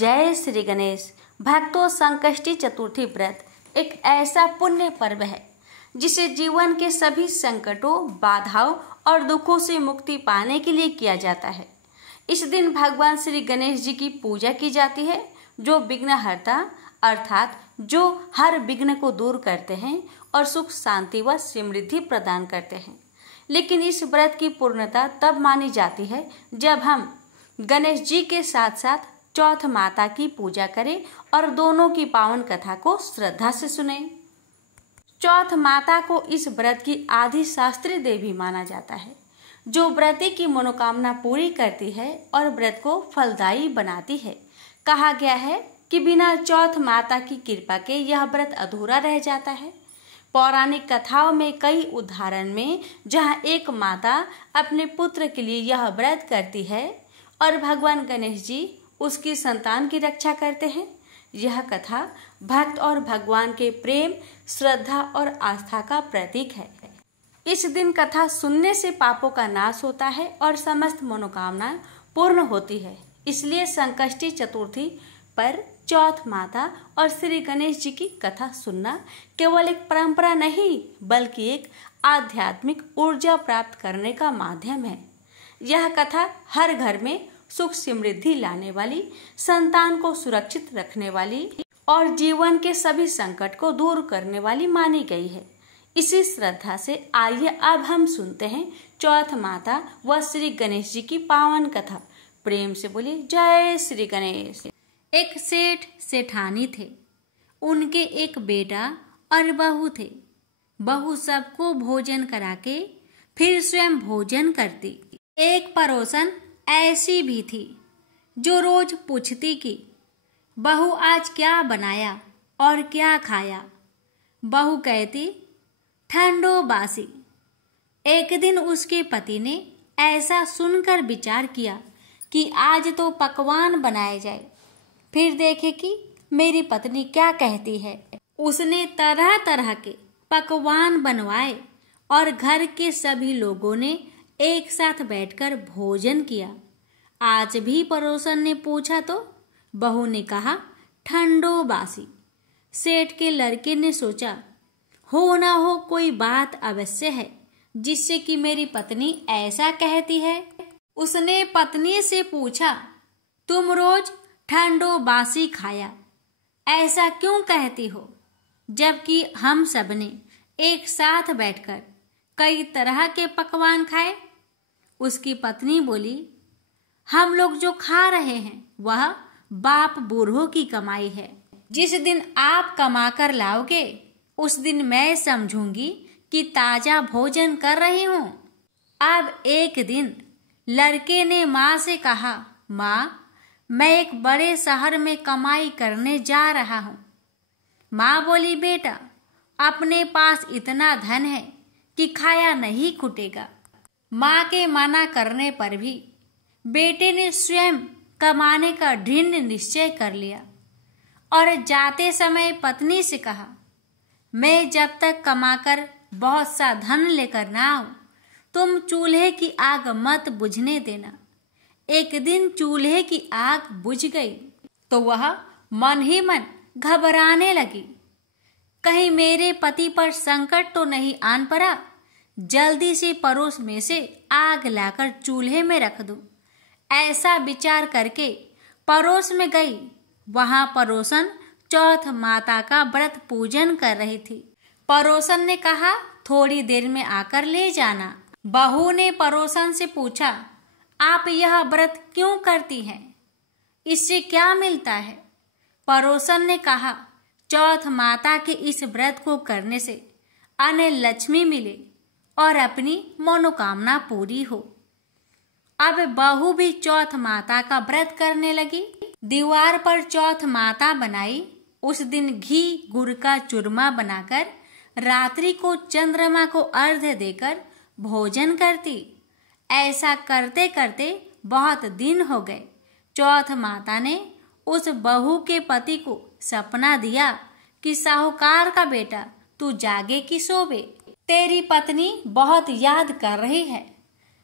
जय श्री गणेश। भक्तों, संकष्टी चतुर्थी व्रत एक ऐसा पुण्य पर्व है जिसे जीवन के सभी संकटों, बाधाओं और दुखों से मुक्ति पाने के लिए किया जाता है। इस दिन भगवान श्री गणेश जी की पूजा की जाती है, जो विघ्नहर्ता अर्थात जो हर विघ्न को दूर करते हैं और सुख, शांति व समृद्धि प्रदान करते हैं। लेकिन इस व्रत की पूर्णता तब मानी जाती है जब हम गणेश जी के साथ साथ चौथ माता की पूजा करें और दोनों की पावन कथा को श्रद्धा से सुने। चौथ माता को इस व्रत की आदि शास्त्री देवी माना जाता है, जो व्रती की मनोकामना पूरी करती है और व्रत को फलदायी बनाती है। कहा गया है कि बिना चौथ माता की कृपा के यह व्रत अधूरा रह जाता है। पौराणिक कथाओं में कई उदाहरण में जहां एक माता अपने पुत्र के लिए यह व्रत करती है और भगवान गणेश जी उसकी संतान की रक्षा करते हैं। यह कथा भक्त और भगवान के प्रेम, श्रद्धा और आस्था का प्रतीक है। इस दिन कथा सुनने से पापों का नाश होता है और समस्त मनोकामनाएं पूर्ण होती है। इसलिए संकष्टी चतुर्थी पर चौथ माता और श्री गणेश जी की कथा सुनना केवल एक परंपरा नहीं, बल्कि एक आध्यात्मिक ऊर्जा प्राप्त करने का माध्यम है। यह कथा हर घर में सुख समृद्धि लाने वाली, संतान को सुरक्षित रखने वाली और जीवन के सभी संकट को दूर करने वाली मानी गई है। इसी श्रद्धा से आइए अब हम सुनते हैं चौथ माता व श्री गणेश जी की पावन कथा। प्रेम से बोलिए जय श्री गणेश। एक सेठ सेठानी थे। उनके एक बेटा और बहू थे। बहू सबको भोजन करा के फिर स्वयं भोजन करती। एक पड़ोसन ऐसी भी थी जो रोज पूछती कि बहू आज क्या बनाया और क्या खाया। बहू कहती ठंडो बासी। एक दिन उसके पति ने ऐसा सुनकर विचार किया कि आज तो पकवान बनाए जाए, फिर देखे कि मेरी पत्नी क्या कहती है। उसने तरह तरह के पकवान बनवाए और घर के सभी लोगों ने एक साथ बैठकर भोजन किया। आज भी पड़ोसन ने पूछा तो बहू ने कहा ठंडो बासी। सेठ के लड़के ने सोचा हो ना हो कोई बात अवश्य है जिससे कि मेरी पत्नी ऐसा कहती है। उसने पत्नी से पूछा तुम रोज ठंडो बासी खाया ऐसा क्यों कहती हो, जबकि हम सबने एक साथ बैठकर कई तरह के पकवान खाए। उसकी पत्नी बोली हम लोग जो खा रहे हैं वह बाप बूढ़ों की कमाई है। जिस दिन आप कमा कर लाओगे उस दिन मैं समझूंगी कि ताजा भोजन कर रही हूँ। अब एक दिन लड़के ने माँ से कहा माँ, मैं एक बड़े शहर में कमाई करने जा रहा हूँ। माँ बोली बेटा, अपने पास इतना धन है कि खाया नहीं खुटेगा। माँ के मना करने पर भी बेटे ने स्वयं कमाने का दृढ़ निश्चय कर लिया और जाते समय पत्नी से कहा मैं जब तक कमाकर बहुत सा धन लेकर ना आऊं, तुम चूल्हे की आग मत बुझने देना। एक दिन चूल्हे की आग बुझ गई तो वह मन ही मन घबराने लगी, कहीं मेरे पति पर संकट तो नहीं आन पड़ा। जल्दी से पड़ोस में से आग लाकर चूल्हे में रख दूं। ऐसा विचार करके पड़ोस में गई। वहां पड़ोसन चौथ माता का व्रत पूजन कर रही थी। पड़ोसन ने कहा थोड़ी देर में आकर ले जाना। बहू ने पड़ोसन से पूछा आप यह व्रत क्यों करती हैं, इससे क्या मिलता है। पड़ोसन ने कहा चौथ माता के इस व्रत को करने से अन्न लक्ष्मी मिले और अपनी मनोकामना पूरी हो। अब बहू भी चौथ माता का व्रत करने लगी। दीवार पर चौथ माता बनाई। उस दिन घी गुड़ का चूरमा बनाकर रात्रि को चंद्रमा को अर्घ्य देकर भोजन करती। ऐसा करते करते बहुत दिन हो गए। चौथ माता ने उस बहू के पति को सपना दिया कि साहूकार का बेटा तू जागे कि सोवे, तेरी पत्नी बहुत याद कर रही है,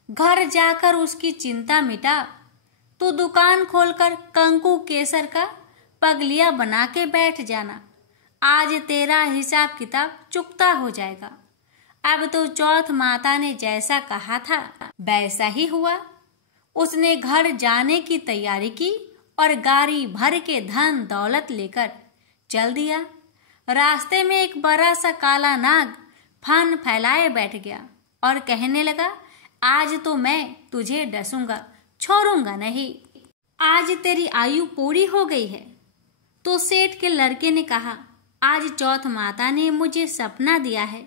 घर जाकर उसकी चिंता मिटा। तो दुकान खोलकर कंकु केसर का पगलिया बना के बैठ जाना। आज तेरा हिसाब किताब चुकता हो जाएगा। अब तो चौथ माता ने जैसा कहा था वैसा ही हुआ। उसने घर जाने की तैयारी की और गाड़ी भर के धन दौलत लेकर चल दिया। रास्ते में एक बड़ा सा काला नाग फन फैलाए बैठ गया और कहने लगा, आज तो मैं तुझे डसूंगा, छोड़ूंगा नहीं। आज तेरी आयु पूरी हो गई है। तो सेठ के लड़के ने कहा, आज चौथ माता ने मुझे सपना दिया है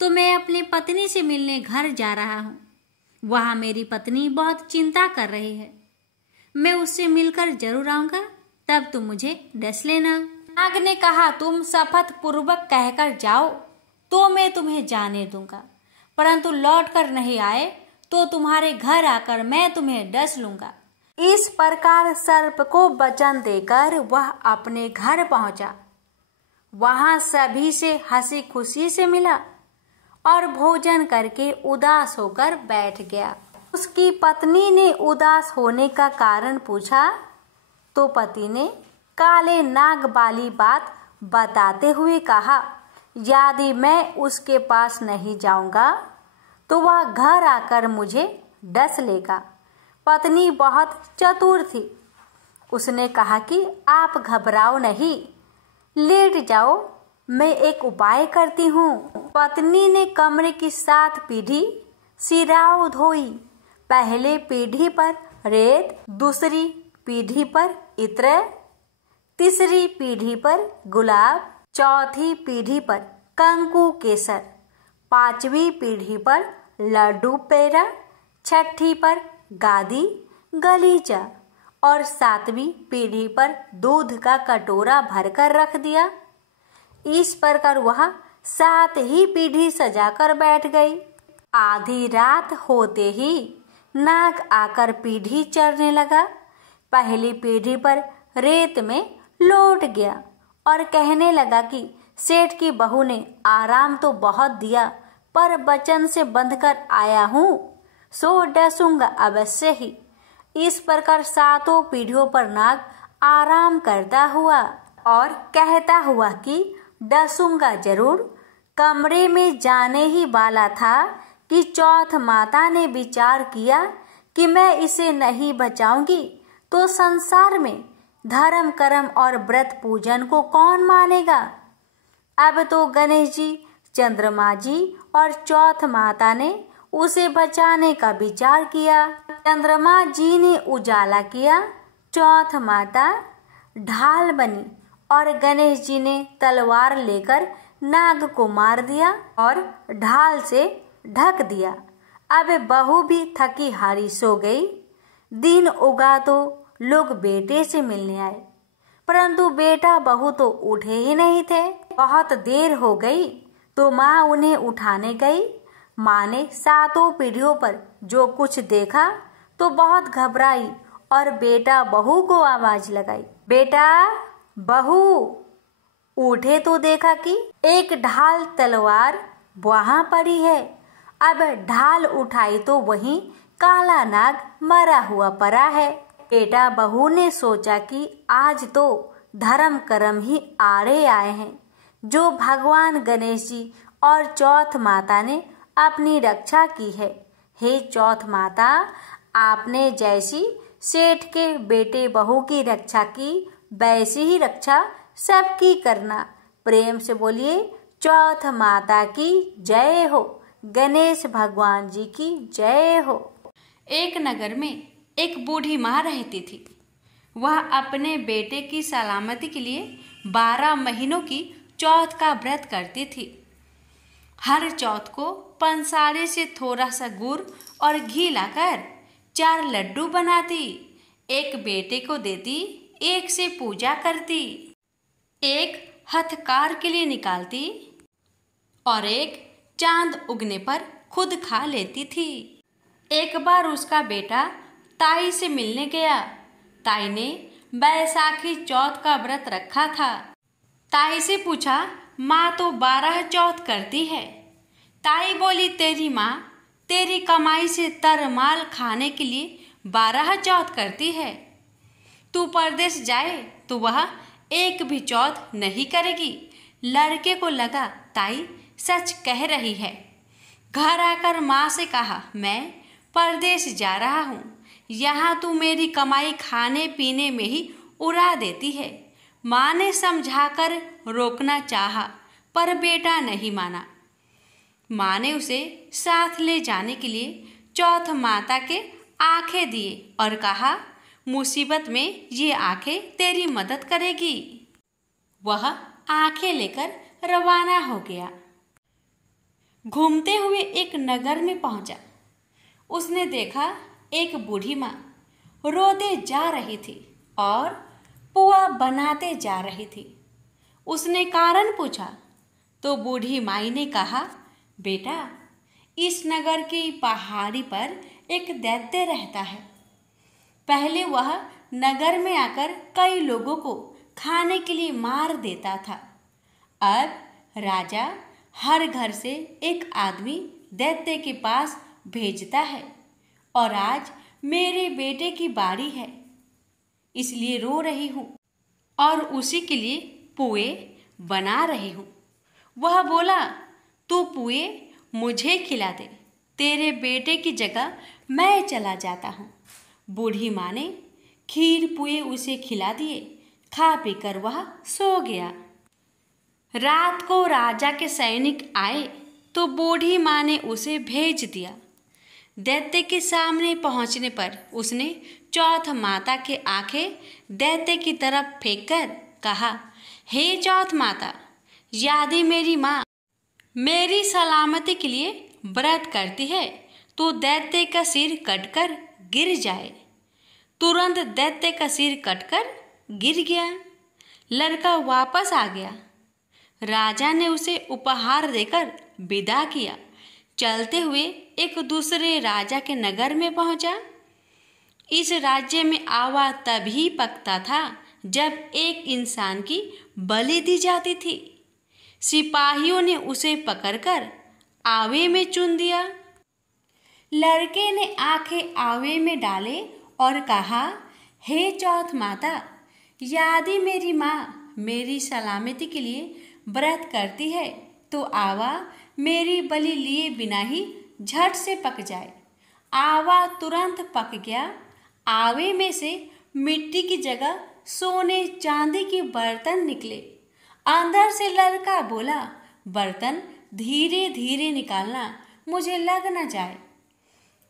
तो मैं अपनी पत्नी से मिलने घर जा रहा हूँ। वहाँ मेरी पत्नी बहुत चिंता कर रही है। मैं उससे मिलकर जरूर आऊंगा, तब तुम मुझे डस लेना। नाग ने कहा, तुम शपथ पूर्वक कहकर जाओ तो मैं तुम्हें जाने दूंगा, परंतु लौट कर नहीं आए तो तुम्हारे घर आकर मैं तुम्हें डस लूंगा। इस प्रकार सर्प को वचन देकर वह अपने घर पहुंचा। वहां सभी से हंसी खुशी से मिला और भोजन करके उदास होकर बैठ गया। उसकी पत्नी ने उदास होने का कारण पूछा तो पति ने काले नाग वाली बात बताते हुए कहा, यदि मैं उसके पास नहीं जाऊंगा तो वह घर आकर मुझे डस लेगा। पत्नी बहुत चतुर थी। उसने कहा कि आप घबराओ नहीं, लेट जाओ, मैं एक उपाय करती हूँ। पत्नी ने कमरे की 7 पीढ़ी सिराओ धोई। पहले पीढ़ी पर रेत, दूसरी पीढ़ी पर इत्र, तीसरी पीढ़ी पर गुलाब, चौथी पीढ़ी पर कंकु केसर, 5वीं पीढ़ी पर लड्डू पेड़ा, 6ठी पर गादी गलीचा और 7वीं पीढ़ी पर दूध का कटोरा भरकर रख दिया। इस प्रकार वह 7 ही पीढ़ी सजाकर बैठ गई। आधी रात होते ही नाग आकर पीढ़ी चढ़ने लगा। पहली पीढ़ी पर रेत में लौट गया और कहने लगा कि सेठ की बहू ने आराम तो बहुत दिया, पर वचन से बंधकर आया हूँ, सो डसूंगा अवश्य ही। इस प्रकार 7 पीढ़ियों पर नाग आराम करता हुआ और कहता हुआ कि डसूंगा जरूर। कमरे में जाने ही वाला था कि चौथ माता ने विचार किया कि मैं इसे नहीं बचाऊंगी तो संसार में धर्म कर्म और व्रत पूजन को कौन मानेगा। अब तो गणेश जी, चंद्रमा जी और चौथ माता ने उसे बचाने का विचार किया। चंद्रमा जी ने उजाला किया, चौथ माता ढाल बनी और गणेश जी ने तलवार लेकर नाग को मार दिया और ढाल से ढक दिया। अब बहू भी थकी हारी सो गई। दिन उगा तो लोग बेटे से मिलने आए, परंतु बेटा बहू तो उठे ही नहीं थे। बहुत देर हो गई तो माँ उन्हें उठाने गई। माँ ने 7 पीढ़ियों पर जो कुछ देखा तो बहुत घबराई और बेटा बहू को आवाज लगाई, बेटा बहू उठे तो देखा कि एक ढाल तलवार वहां पड़ी है। अब ढाल उठाई तो वहीं काला नाग मरा हुआ पड़ा है। बेटा बहू ने सोचा कि आज तो धर्म कर्म ही आड़े आए हैं, जो भगवान गणेश जी और चौथ माता ने अपनी रक्षा की है। हे चौथ माता, आपने जैसी सेठ के बेटे बहू की रक्षा की वैसी ही रक्षा सबकी करना। प्रेम से बोलिए चौथ माता की जय हो, गणेश भगवान जी की जय हो। एक नगर में एक बूढ़ी माँ रहती थी। वह अपने बेटे की सलामती के लिए 12 महीनों की चौथ का व्रत करती थी। हर चौथ को पंसारे से थोड़ा सा गुड़ और घी लाकर 4 लड्डू बनाती, एक बेटे को देती, एक से पूजा करती, एक हथकार के लिए निकालती और एक चांद उगने पर खुद खा लेती थी। एक बार उसका बेटा ताई से मिलने गया। ताई ने बैसाखी चौथ का व्रत रखा था। ताई से पूछा, माँ तो 12 चौथ करती है। ताई बोली, तेरी माँ तेरी कमाई से तरमाल खाने के लिए 12 चौथ करती है। तू परदेश जाए तो वह एक भी चौथ नहीं करेगी। लड़के को लगा ताई सच कह रही है। घर आकर माँ से कहा, मैं परदेश जा रहा हूँ, यहाँ तू मेरी कमाई खाने पीने में ही उड़ा देती है। माँ ने समझाकर रोकना चाहा, पर बेटा नहीं माना। माँ ने उसे साथ ले जाने के लिए चौथ माता के आंखें दिए और कहा, मुसीबत में ये आंखें तेरी मदद करेगी। वह आंखें लेकर रवाना हो गया। घूमते हुए एक नगर में पहुंचा। उसने देखा एक बूढ़ी माँ रोते जा रही थी और पुआ बनाते जा रही थी। उसने कारण पूछा तो बूढ़ी माई ने कहा, बेटा, इस नगर की पहाड़ी पर एक दैत्य रहता है। पहले वह नगर में आकर कई लोगों को खाने के लिए मार देता था। अब राजा हर घर से एक आदमी दैत्य के पास भेजता है और आज मेरे बेटे की बारी है, इसलिए रो रही हूँ और उसी के लिए पुए बना रही हूँ। वह बोला, तू पुए मुझे खिला दे, तेरे बेटे की जगह मैं चला जाता हूँ। बूढ़ी माँ ने खीर पुए उसे खिला दिए। खा पीकर वह सो गया। रात को राजा के सैनिक आए तो बूढ़ी माँ ने उसे भेज दिया। दैत्य के सामने पहुंचने पर उसने चौथ माता के आंखें दैत्य की तरफ फेंककर कहा, हे चौथ माता, यदि मेरी माँ मेरी सलामती के लिए व्रत करती है तो दैत्य का सिर कटकर गिर जाए। तुरंत दैत्य का सिर कटकर गिर गया। लड़का वापस आ गया। राजा ने उसे उपहार देकर विदा किया। चलते हुए एक दूसरे राजा के नगर में पहुंचा। इस राज्य में आवा तभी पकता था जब एक इंसान की बलि दी जाती थी। सिपाहियों ने उसे पकड़कर आवे में चुन दिया। लड़के ने आंखें आवे में डाले और कहा, हे चौथ माता, यदि मेरी माँ मेरी सलामती के लिए व्रत करती है तो आवा मेरी बलि लिए बिना ही झट से पक जाए। आवा तुरंत पक गया। आवे में से मिट्टी की जगह सोने चांदी के बर्तन निकले। अंदर से लड़का बोला, बर्तन धीरे धीरे निकालना, मुझे लग न जाए।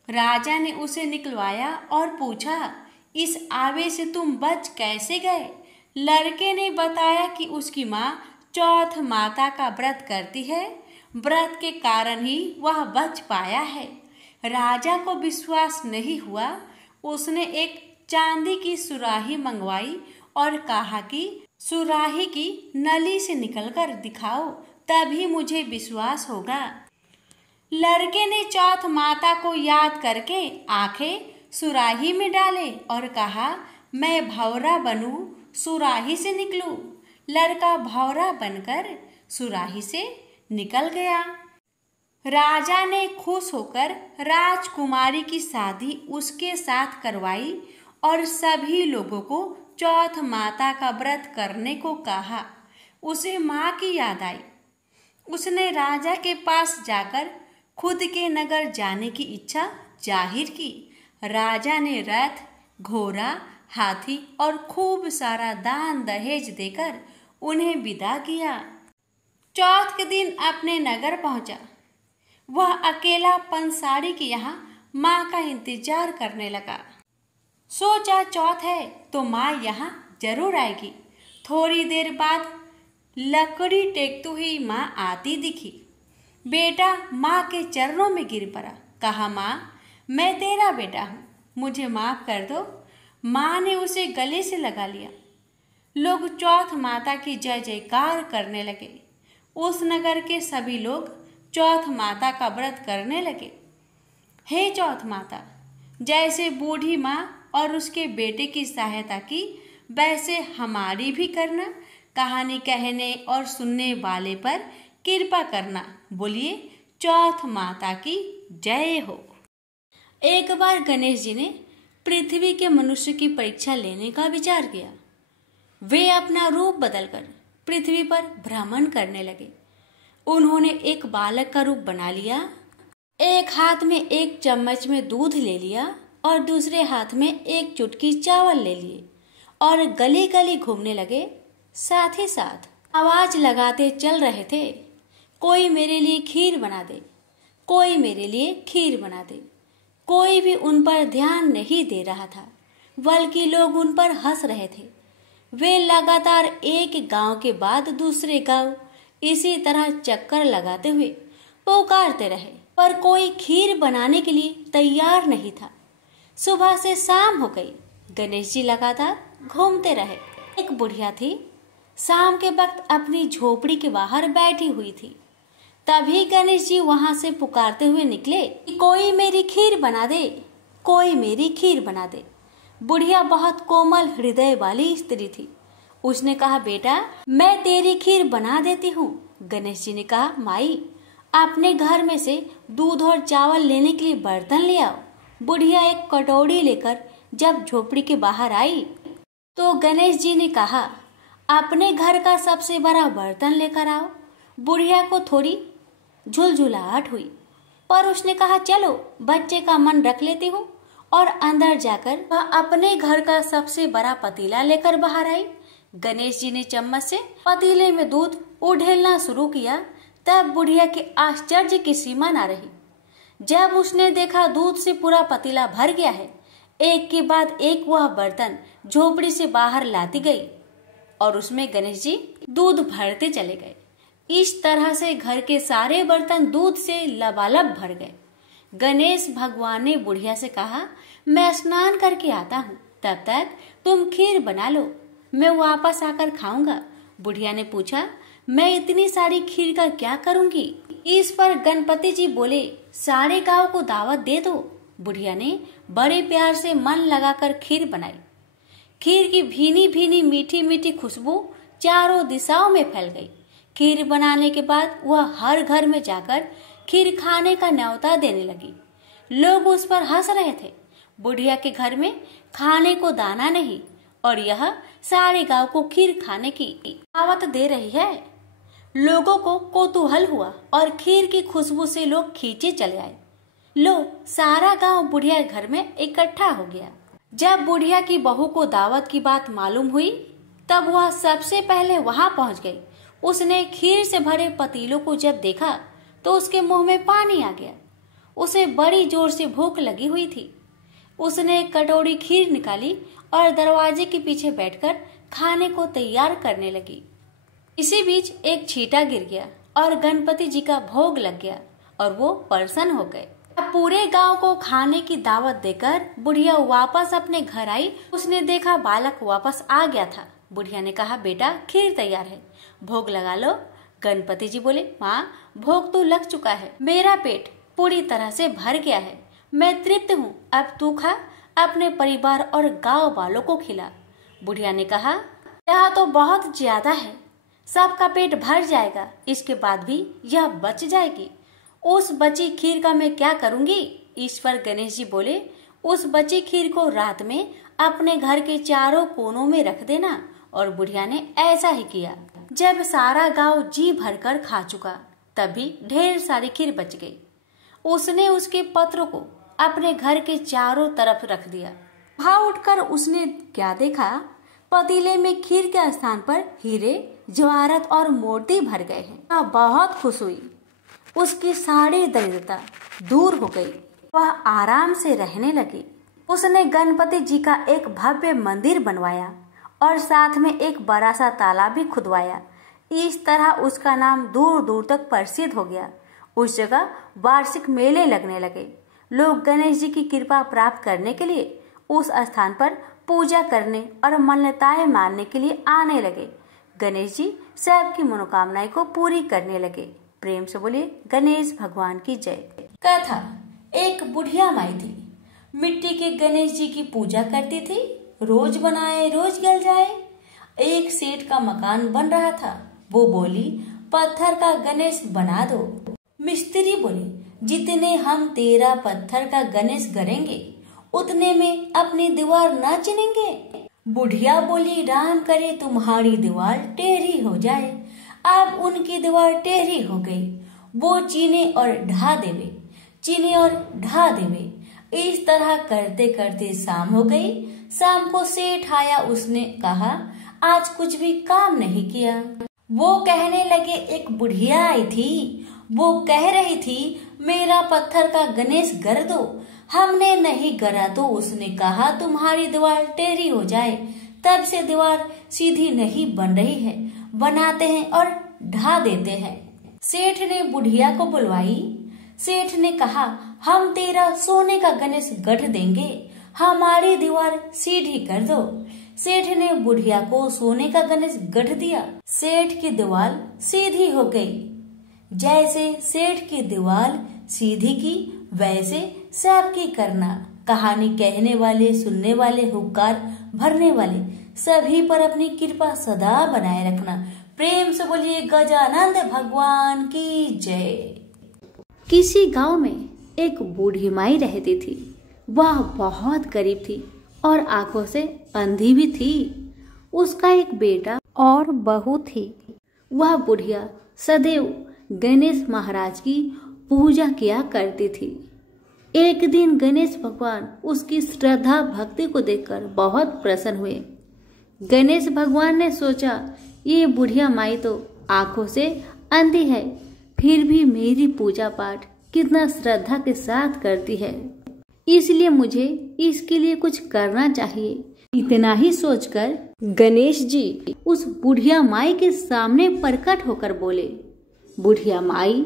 राजा ने उसे निकलवाया और पूछा, इस आवे से तुम बच कैसे गए? लड़के ने बताया कि उसकी माँ चौथ माता का व्रत करती है, व्रत के कारण ही वह बच पाया है। राजा को विश्वास नहीं हुआ। उसने एक चांदी की सुराही मंगवाई और कहा कि सुराही की नली से निकलकर दिखाओ, तभी मुझे विश्वास होगा। लड़के ने चौथ माता को याद करके आंखें सुराही में डाले और कहा, मैं भौरा बनूं, सुराही से निकलूं। लड़का भौरा बनकर सुराही से निकल गया। राजा ने खुश होकर राजकुमारी की शादी उसके साथ करवाई और सभी लोगों को चौथ माता का व्रत करने को कहा। उसे माँ की याद आई। उसने राजा के पास जाकर खुद के नगर जाने की इच्छा जाहिर की। राजा ने रथ, घोड़ा, हाथी और खूब सारा दान दहेज देकर उन्हें विदा किया। चौथ के दिन अपने नगर पहुंचा। वह अकेला पंसारी के यहाँ माँ का इंतजार करने लगा। सोचा चौथ है तो माँ यहाँ जरूर आएगी। थोड़ी देर बाद लकड़ी टेकते हुई माँ आती दिखी। बेटा माँ के चरणों में गिर पड़ा। कहा, माँ, मैं तेरा बेटा हूँ, मुझे माफ़ कर दो। माँ ने उसे गले से लगा लिया। लोग चौथ माता की जय जयकार करने लगे। उस नगर के सभी लोग चौथ माता का व्रत करने लगे। हे चौथ माता, जैसे बूढ़ी माँ और उसके बेटे की सहायता की, वैसे हमारी भी करना। कहानी कहने और सुनने वाले पर कृपा करना। बोलिए चौथ माता की जय हो। एक बार गणेश जी ने पृथ्वी के मनुष्य की परीक्षा लेने का विचार किया। वे अपना रूप बदलकर पृथ्वी पर भ्रमण करने लगे। उन्होंने एक बालक का रूप बना लिया। एक हाथ में एक चम्मच में दूध ले लिया और दूसरे हाथ में एक चुटकी चावल ले लिए और गली गली घूमने लगे। साथ ही साथ आवाज लगाते चल रहे थे, कोई मेरे लिए खीर बना दे, कोई मेरे लिए खीर बना दे। कोई भी उन पर ध्यान नहीं दे रहा था, बल्कि लोग उन पर हंस रहे थे। वे लगातार एक गांव के बाद दूसरे गांव इसी तरह चक्कर लगाते हुए पुकारते रहे, पर कोई खीर बनाने के लिए तैयार नहीं था। सुबह से शाम हो गई, गणेश जी लगातार घूमते रहे। एक बुढ़िया थी, शाम के वक्त अपनी झोपड़ी के बाहर बैठी हुई थी। तभी गणेश जी वहां से पुकारते हुए निकले कि कोई मेरी खीर बना दे, कोई मेरी खीर बना दे। बुढ़िया बहुत कोमल हृदय वाली स्त्री थी। उसने कहा, बेटा मैं तेरी खीर बना देती हूँ। गणेश जी ने कहा, माई अपने घर में से दूध और चावल लेने के लिए बर्तन ले आओ। बुढ़िया एक कटोरी लेकर जब झोपड़ी के बाहर आई तो गणेश जी ने कहा, अपने घर का सबसे बड़ा बर्तन लेकर आओ। बुढ़िया को थोड़ी झुलझुलाहट हुई, पर उसने कहा, चलो बच्चे का मन रख लेती हूँ। और अंदर जाकर वह अपने घर का सबसे बड़ा पतीला लेकर बाहर आई। गणेश जी ने चम्मच से पतीले में दूध उड़ेलना शुरू किया। तब बुढ़िया के आश्चर्य की सीमा न रही। जब उसने देखा दूध से पूरा पतीला भर गया है, एक के बाद एक वह बर्तन झोपड़ी से बाहर लाती गई और उसमें गणेश जी दूध भरते चले गए। इस तरह से घर के सारे बर्तन दूध से लबालब भर गए। गणेश भगवान ने बुढ़िया से कहा, मैं स्नान करके आता हूँ, तब तक तुम खीर बना लो, मैं वापस आकर खाऊंगा। बुढ़िया ने पूछा, मैं इतनी सारी खीर का क्या करूंगी? इस पर गणपति जी बोले, सारे गांव को दावत दे दो। बुढ़िया ने बड़े प्यार से मन लगाकर खीर बनाई। खीर की भीनी भीनी मीठी मीठी खुशबू चारों दिशाओं में फैल गई। खीर बनाने के बाद वह हर घर में जाकर खीर खाने का न्योता देने लगी। लोग उस पर हंस रहे थे। बुढ़िया के घर में खाने को दाना नहीं और यह सारे गांव को खीर खाने की दावत दे रही है। लोगों को कौतूहल हुआ और खीर की खुशबू से लोग खींचे चले आए। लो, सारा गांव बुढ़िया घर में इकट्ठा हो गया। जब बुढ़िया की बहू को दावत की बात मालूम हुई, तब वह सबसे पहले वहां पहुंच गई। उसने खीर से भरे पतीलों को जब देखा तो उसके मुंह में पानी आ गया। उसे बड़ी जोर से भूख लगी हुई थी। उसने एक कटोरी खीर निकाली और दरवाजे के पीछे बैठकर खाने को तैयार करने लगी। इसी बीच एक छींटा गिर गया और गणपति जी का भोग लग गया और वो प्रसन्न हो गए। अब पूरे गांव को खाने की दावत देकर बुढ़िया वापस अपने घर आई। उसने देखा बालक वापस आ गया था। बुढ़िया ने कहा, बेटा खीर तैयार है, भोग लगा लो। गणपति जी बोले, माँ भोग तो लग चुका है, मेरा पेट पूरी तरह से भर गया है, मैं तृप्त हूँ, अब तू खा, अपने परिवार और गांव वालों को खिला। बुढ़िया ने कहा, यह तो बहुत ज्यादा है, सबका पेट भर जाएगा, इसके बाद भी यह बच जाएगी। उस बची खीर का मैं क्या करूंगी? इस पर गणेश जी बोले, उस बची खीर को रात में अपने घर के चारों कोनों में रख देना। और बुढ़िया ने ऐसा ही किया। जब सारा गांव जी भरकर खा चुका, तभी ढेर सारी खीर बच गई। उसने उसके पत्रों को अपने घर के चारों तरफ रख दिया। वहां उठकर उसने क्या देखा? पतीले में खीर के स्थान पर हीरे, जवाहरात और मोती भर गए हैं। बहुत खुश हुई। उसकी सारी दरिद्रता दूर हो गई। वह आराम से रहने लगी। उसने गणपति जी का एक भव्य मंदिर बनवाया और साथ में एक बड़ा सा तालाब भी खुदवाया। इस तरह उसका नाम दूर दूर तक प्रसिद्ध हो गया। उस जगह वार्षिक मेले लगने लगे। लोग गणेश जी की कृपा प्राप्त करने के लिए उस स्थान पर पूजा करने और मान्यताएं मानने के लिए आने लगे। गणेश जी सबकी मनोकामनाएं को पूरी करने लगे। प्रेम से बोलिए गणेश भगवान की जय। कथा। एक बुढ़िया माई थी, मिट्टी के गणेश जी की पूजा करती थी। रोज बनाए रोज गल जाए। एक सेठ का मकान बन रहा था। वो बोली, पत्थर का गणेश बना दो। मिस्त्री बोले, जितने हम तेरा पत्थर का गणेश करेंगे उतने में अपनी दीवार न चिनेंगे। बुढ़िया बोली, राम करे तुम्हारी दीवार टेढ़ी हो जाए। अब उनकी दीवार टेढ़ी हो गई। वो चीने और ढा देवे, चीने और ढा देवे। इस तरह करते करते शाम हो गई। शाम को सेठ आया। उसने कहा, आज कुछ भी काम नहीं किया। वो कहने लगे, एक बुढ़िया आई थी। वो कह रही थी, मेरा पत्थर का गणेश गर दो। हमने नहीं गरा तो उसने कहा, तुम्हारी दीवार टेढ़ी हो जाए। तब से दीवार सीधी नहीं बन रही है। बनाते हैं और ढा देते हैं। सेठ ने बुढ़िया को बुलवाई। सेठ ने कहा, हम तेरा सोने का गणेश गढ़ देंगे, हमारी दीवार सीधी कर दो। सेठ ने बुढ़िया को सोने का गणेश गढ़ दिया। सेठ की दीवार सीधी हो गई। जैसे सेठ की दीवार सीधी की, वैसे सबकी करना। कहानी कहने वाले, सुनने वाले, हुक्कार भरने वाले सभी पर अपनी कृपा सदा बनाए रखना। प्रेम से बोलिए गजानंद भगवान की जय। किसी गांव में एक बूढ़ी माई रहती थी। वह बहुत गरीब थी और आंखों से अंधी भी थी। उसका एक बेटा और बहू थी। वह बुढ़िया सदैव गणेश महाराज की पूजा किया करती थी। एक दिन गणेश भगवान उसकी श्रद्धा भक्ति को देखकर बहुत प्रसन्न हुए। गणेश भगवान ने सोचा, ये बुढ़िया माई तो आंखों से अंधी है, फिर भी मेरी पूजा पाठ कितना श्रद्धा के साथ करती है, इसलिए मुझे इसके लिए कुछ करना चाहिए। इतना ही सोचकर गणेश जी उस बुढ़िया माई के सामने प्रकट होकर बोले, बुढ़िया माई,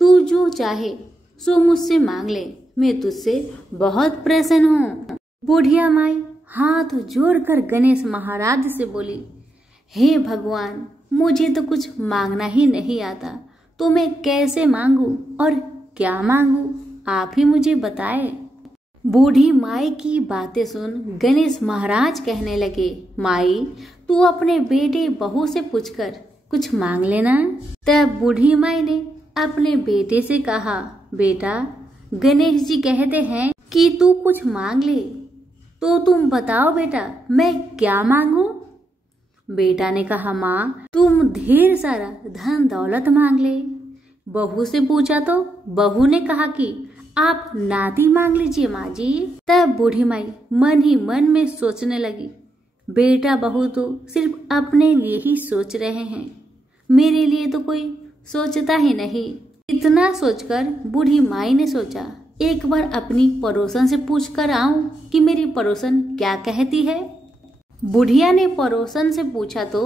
तू जो चाहे सो मुझसे मांग ले, मैं तुझसे बहुत प्रसन्न हूँ। बुढ़िया माई हाथ जोड़कर गणेश महाराज से बोली, हे भगवान, मुझे तो कुछ मांगना ही नहीं आता, तो मैं कैसे मांगू और क्या मांगू, आप ही मुझे बताए। बूढ़ी माई की बातें सुन गणेश महाराज कहने लगे, माई, तू अपने बेटे बहू से पूछकर कुछ मांग लेना। तब बूढ़ी माई ने अपने बेटे से कहा, बेटा, गणेश जी कहते हैं कि तू कुछ मांग ले, तो तुम बताओ बेटा, मैं क्या मांगू। बेटा ने कहा, माँ, तुम ढेर सारा धन दौलत मांग ले। बहू से पूछा तो बहू ने कहा कि आप नाती मांग लीजिए माँ जी। तब बूढ़ी माई मन ही मन में सोचने लगी, बेटा बहू तो सिर्फ अपने लिए ही सोच रहे हैं, मेरे लिए तो कोई सोचता ही नहीं। इतना सोचकर बूढ़ी माई ने सोचा, एक बार अपनी पड़ोसन से पूछ कर आऊं कि मेरी पड़ोसन क्या कहती है। बुढ़िया ने पड़ोसन से पूछा तो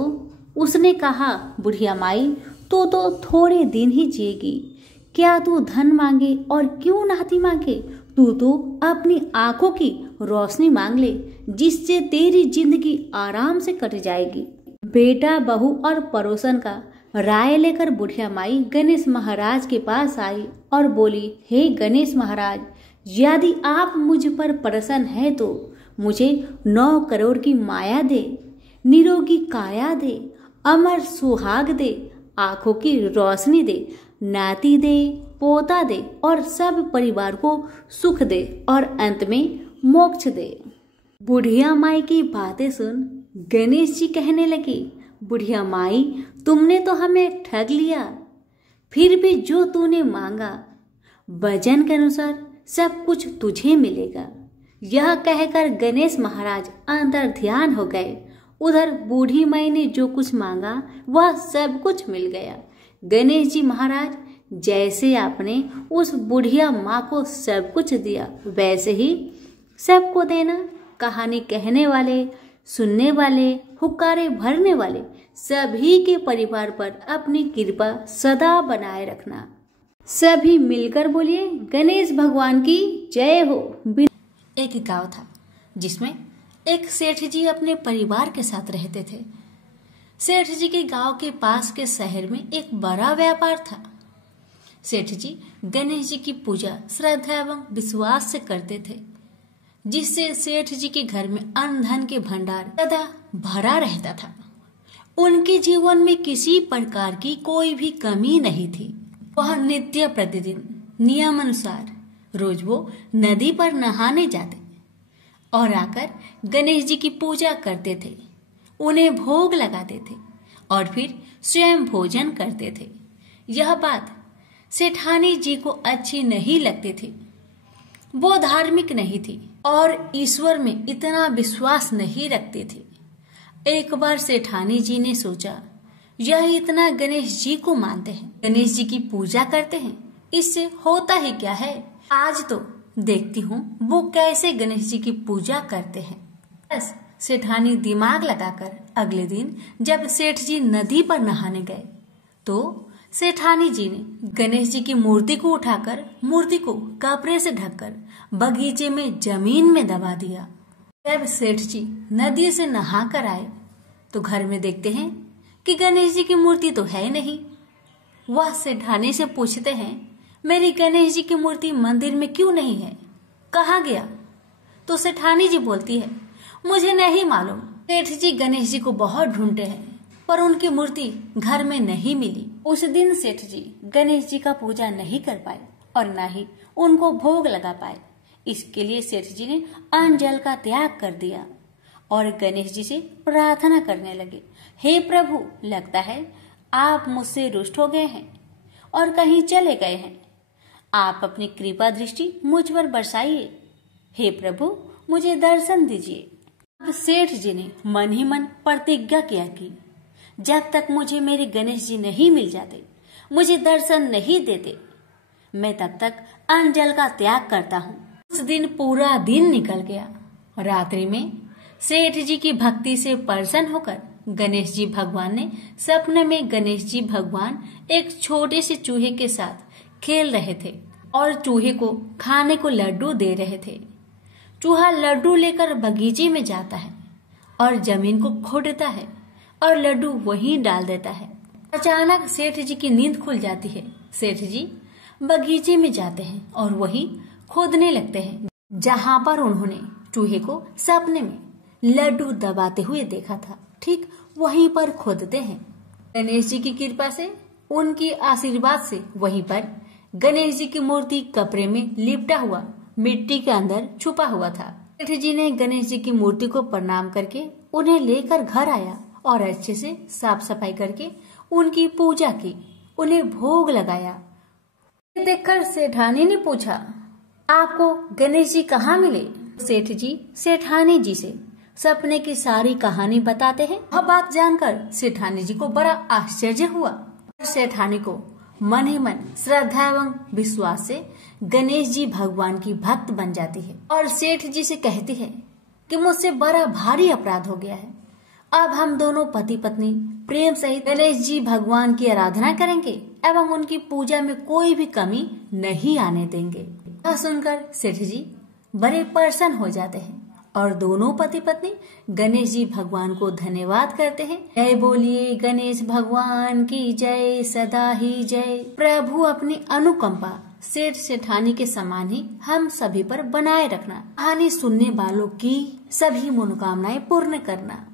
उसने कहा, बुढ़िया माई, तो थोड़े दिन ही जिएगी, क्या तू धन मांगे और क्यों नाती मांगे, तू तो अपनी आंखों की रोशनी मांग ले, जिससे तेरी जिंदगी आराम से कट जाएगी। बेटा बहू और पड़ोसन का राय लेकर बुढ़िया माई गणेश महाराज के पास आई और बोली, हे गणेश महाराज, यदि आप मुझ पर प्रसन्न है तो मुझे 9 करोड़ की माया दे, निरोगी काया दे, अमर सुहाग दे, आंखों की रोशनी दे, नाती दे, पोता दे और सब परिवार को सुख दे और अंत में मोक्ष दे। बुढ़िया माई की बातें सुन गणेश जी कहने लगे, बुढ़िया माई, तुमने तो हमें ठग लिया, फिर भी जो तूने मांगा वजन के अनुसार सब कुछ तुझे मिलेगा। यह कहकर गणेश महाराज अंतर ध्यान हो गए। उधर बूढ़ी माई ने जो कुछ मांगा वह सब कुछ मिल गया। गणेश जी महाराज, जैसे आपने उस बुढ़िया माँ को सब कुछ दिया, वैसे ही सबको देना। कहानी कहने वाले, सुनने वाले, हुक्कारे भरने वाले सभी के परिवार पर अपनी कृपा सदा बनाए रखना। सभी मिलकर बोलिए, गणेश भगवान की जय हो। एक गांव था जिसमें एक सेठ जी अपने परिवार के साथ रहते थे। सेठ जी के गांव के पास के शहर में एक बड़ा व्यापार था। सेठ जी गणेश जी की पूजा श्रद्धा एवं विश्वास से करते थे, जिससे सेठ जी के घर में अन्न धन के भंडार सदा भरा रहता था। उनके जीवन में किसी प्रकार की कोई भी कमी नहीं थी। वह नित्य प्रतिदिन नियम अनुसार रोज वो नदी पर नहाने जाते। और आकर गणेश जी की पूजा करते थे, उन्हें भोग लगाते थे और फिर स्वयं भोजन करते थे। यह बात सेठानी जी को अच्छी नहीं लगती थी। वो धार्मिक नहीं थी और ईश्वर में इतना विश्वास नहीं रखती थी। एक बार सेठानी जी ने सोचा, यह इतना गणेश जी को मानते हैं, गणेश जी की पूजा करते हैं, इससे होता ही क्या है। आज तो देखती हूँ वो कैसे गणेश जी की पूजा करते हैं। बस सेठानी दिमाग लगाकर अगले दिन जब सेठ जी नदी पर नहाने गए तो सेठानी जी ने गणेश जी की मूर्ति को उठाकर मूर्ति को कपड़े से ढककर बगीचे में जमीन में दबा दिया। जब सेठ जी नदी से नहाकर आए तो घर में देखते हैं कि गणेश जी की मूर्ति तो है नहीं। वह सेठानी से पूछते हैं, मेरी गणेश जी की मूर्ति मंदिर में क्यों नहीं है, कहाँ गया? तो सेठानी जी बोलती है, मुझे नहीं मालूम। सेठ जी गणेश जी को बहुत ढूंढते हैं पर उनकी मूर्ति घर में नहीं मिली। उस दिन सेठ जी गणेश जी का पूजा नहीं कर पाए और न ही उनको भोग लगा पाए। इसके लिए सेठ जी ने अन्न जल का त्याग कर दिया और गणेश जी से प्रार्थना करने लगे, हे प्रभु, लगता है आप मुझसे रुष्ट हो गए हैं और कहीं चले गए हैं। आप अपनी कृपा दृष्टि मुझ पर बरसाइए। हे प्रभु, मुझे दर्शन दीजिए। अब सेठ जी ने मन ही मन प्रतिज्ञा किया कि जब तक मुझे मेरे गणेश जी नहीं मिल जाते, मुझे दर्शन नहीं देते, मैं तब तक अन्न जल का त्याग करता हूँ। उस दिन पूरा दिन निकल गया। रात्रि में सेठ जी की भक्ति से प्रसन्न होकर गणेश जी भगवान ने सपने में गणेश जी भगवान एक छोटे से चूहे के साथ खेल रहे थे और चूहे को खाने को लड्डू दे रहे थे। चूहा लड्डू लेकर बगीचे में जाता है और जमीन को खोदता है और लड्डू वहीं डाल देता है। अचानक सेठ जी की नींद खुल जाती है। सेठ जी बगीचे में जाते हैं और वहीं खोदने लगते हैं जहां पर उन्होंने चूहे को सपने में लड्डू दबाते हुए देखा था। ठीक वहीं पर खोदते हैं। गणेश जी की कृपा से, उनकी आशीर्वाद से वहीं पर गणेश जी की मूर्ति कपड़े में लिपटा हुआ मिट्टी के अंदर छुपा हुआ था। सेठ जी ने गणेश जी की मूर्ति को प्रणाम करके उन्हें लेकर घर आया और अच्छे से साफ सफाई करके उनकी पूजा की, उन्हें भोग लगाया। देखकर सेठानी ने पूछा, आपको गणेश जी कहाँ मिले? सेठ जी सेठानी जी से सपने की सारी कहानी बताते हैं। वह बात जानकर सेठानी जी को बड़ा आश्चर्य हुआ। सेठानी को मन ही मन श्रद्धा एवं विश्वास से गणेश जी भगवान की भक्त बन जाती है और सेठ जी से कहती है कि मुझसे बड़ा भारी अपराध हो गया है। अब हम दोनों पति पत्नी प्रेम सहित गणेश जी भगवान की आराधना करेंगे एवं उनकी पूजा में कोई भी कमी नहीं आने देंगे। यह सुनकर सेठ जी बड़े प्रसन्न हो जाते हैं और दोनों पति पत्नी गणेश जी भगवान को धन्यवाद करते हैं। जय बोलिए गणेश भगवान की जय, सदा ही जय। प्रभु अपनी अनुकंपा सेठ सेठानी के समान ही हम सभी पर बनाए रखना। कहानी सुनने वालों की सभी मनोकामनाएं पूर्ण करना।